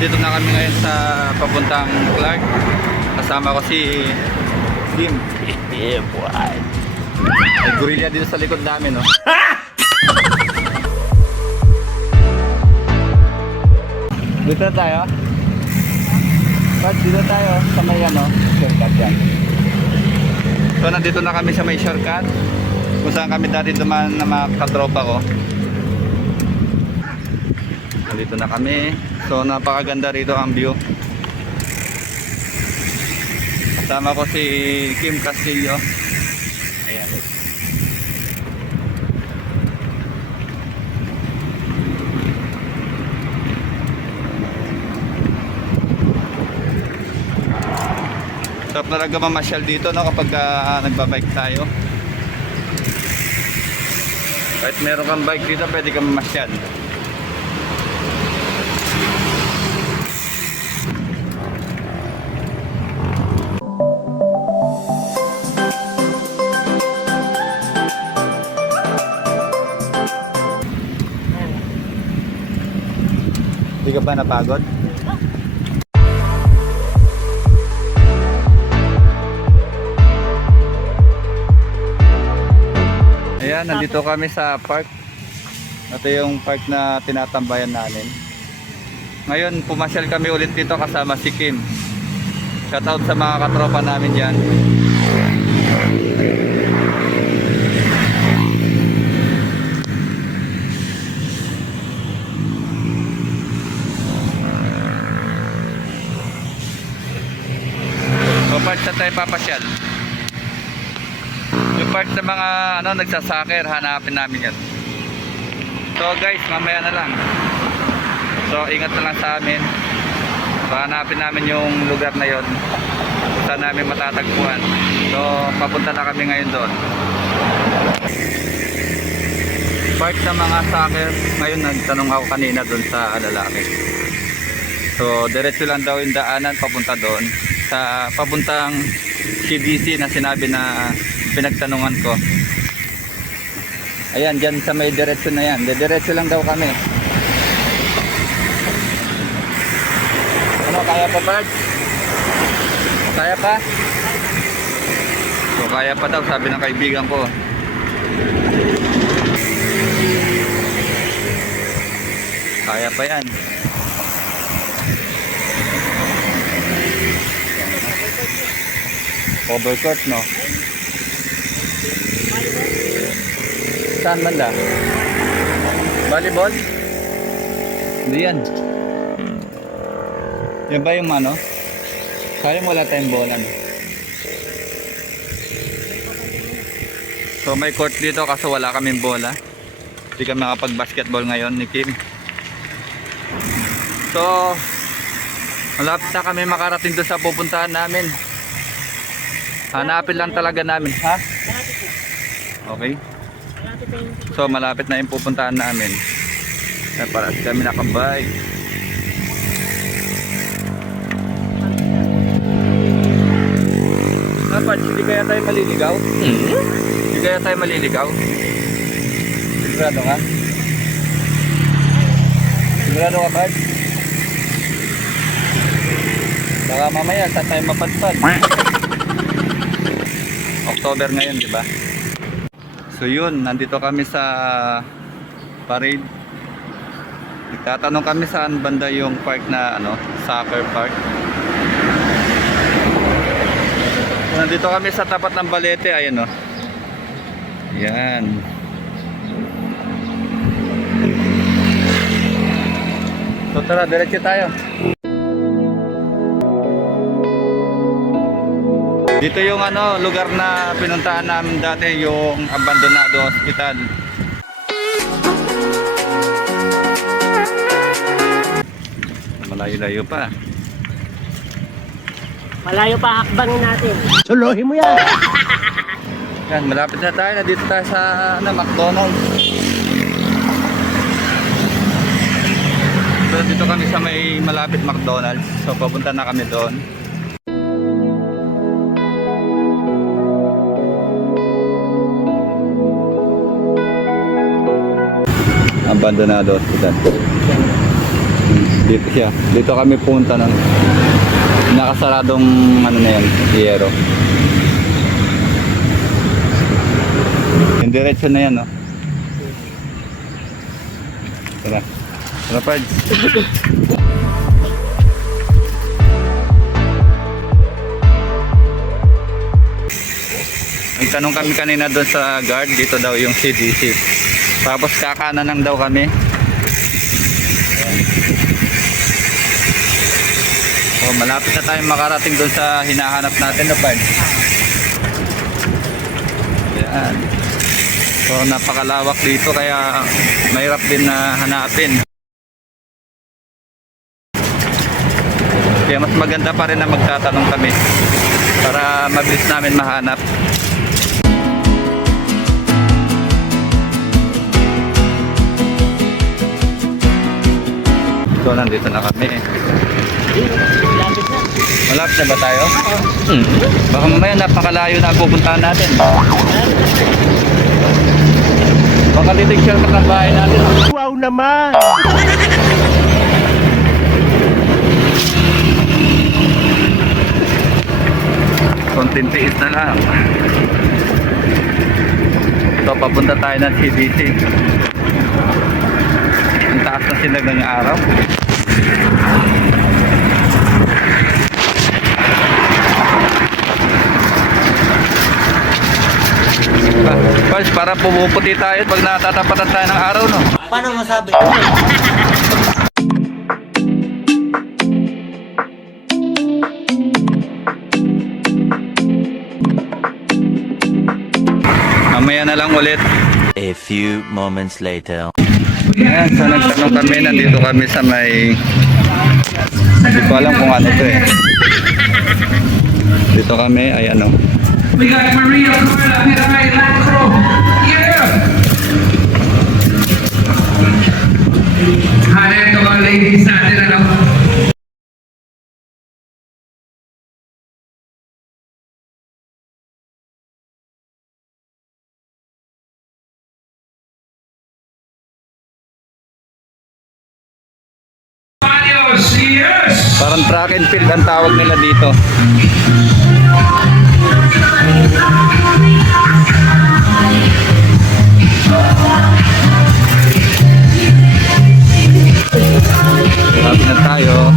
Dito na kami ngayon sa papuntang Clark. Kasama ko si Kim. Yeah, boy. May gorilla dito sa likod namin, no? Dito na tayo. But dito tayo sa may shortcut yan. So nandito na kami sa may shortcut kung saan kami dati dumaan na mga katropa ko. Nandito na kami. So napakaganda rito ang view. Kasama ko si Kim Castillo. Ayan. Sarap talaga mamasyal dito, no, kapag nagbabike tayo. Kahit meron kang bike dito, pwede kang mamasyal. Hindi ka ba napagod? Ayan, nandito kami sa park. Ito yung park na tinatambayan namin. Ngayon, pumasyal kami ulit dito kasama si Kim. Shoutout sa mga katropa namin dyan. So, park na tayo papasyal. Yung part sa mga nagsasaker, hanapin namin yan. So guys, mamaya na lang. So ingat na lang sa amin. So hanapin namin yung lugar na yon, kung saan namin matatagpuan. So papunta na kami ngayon doon. Part sa mga saker. Ngayon nagtanong ako kanina doon sa lalaki. So diretso lang daw yung daanan papunta doon, sa papuntang CDC na sinabi na pinagtanungan ko. Ayan, dyan sa may diretso na yan. Diretso lang daw kami. Ano, kaya pa, Bart? Kaya pa? So kaya pa daw, sabi ng kaibigan ko. Kaya pa yan. Overcoat, no? Saan banda? Volleyball? Hindi yan. Yan ba yung sayang wala tayong bola, no? So may court dito kaso wala kaming bola. Hindi kami makapag-basketball ngayon ni Kim. So malapit na kami makarating doon sa pupuntahan namin. Hanapin lang talaga namin, ha? Okay. So malapit na yung pupuntahan namin. Para kami nakabike. Dapat hindi kaya tayo maliligaw? Hindi kaya tayo maliligaw? Sigurado ka? Sigurado ka, Bart? Baka mamaya saan tayo mapadpad? October ngayon, di ba? So yun, nandito kami sa parade. Nagtatanong kami saan banda yung park na soccer park. So, nandito kami sa tapat ng Balete, ayan Yan. So tara, diretso tayo. Dito yung lugar na pinuntahan namin dati, yung Abandonado Hospital. Malayo-layo pa. Malayo pa hakbangin natin. Suluhin mo yan. Yan, malapit na tayo. Nandito tayo sa McDonald's. So dito kami sa may malapit McDonald's. So papunta na kami doon. Abandonado Hospital. Dito siya. Dito kami punta ng nakasaradong ano na yan, yero. Yung diretso na yan, no? Tara. Tara, Pards. Nagtanong kami kanina doon sa guard, dito daw yung CDC. Tapos kakanan lang daw kami. So, malapit na tayong makarating doon sa hinahanap natin na Pards. Yan. So napakalawak dito kaya mahirap din na hanapin. Kaya mas maganda pa rin na magtatanong kami para mabilis namin mahanap. So nandito na kami. Lapit na. Malapit na ba tayo? Baka mamaya napakalayo na ang pupuntahan natin. Baka dito yung shortcut ng bahay natin. Wow naman! Konting tiis na lang. So papunta tayo ng CBC. Ang taas na sinag ng araw. Pals, para pumuputi tayo pag natatapatan tayo ng araw, no? Paano masabi? Mamaya na lang ulit. A few moments later. Ayan, so nagtanong kami, nandito kami sa may... Hindi ko alam kung ano to eh. Dito kami ay ano. We got Maria Carla, Mirai Lacro. Yeah! Ito mga ladies natin, ano? Adios, yes! Parang track and field ang tawag nila dito. Malapit na tayo.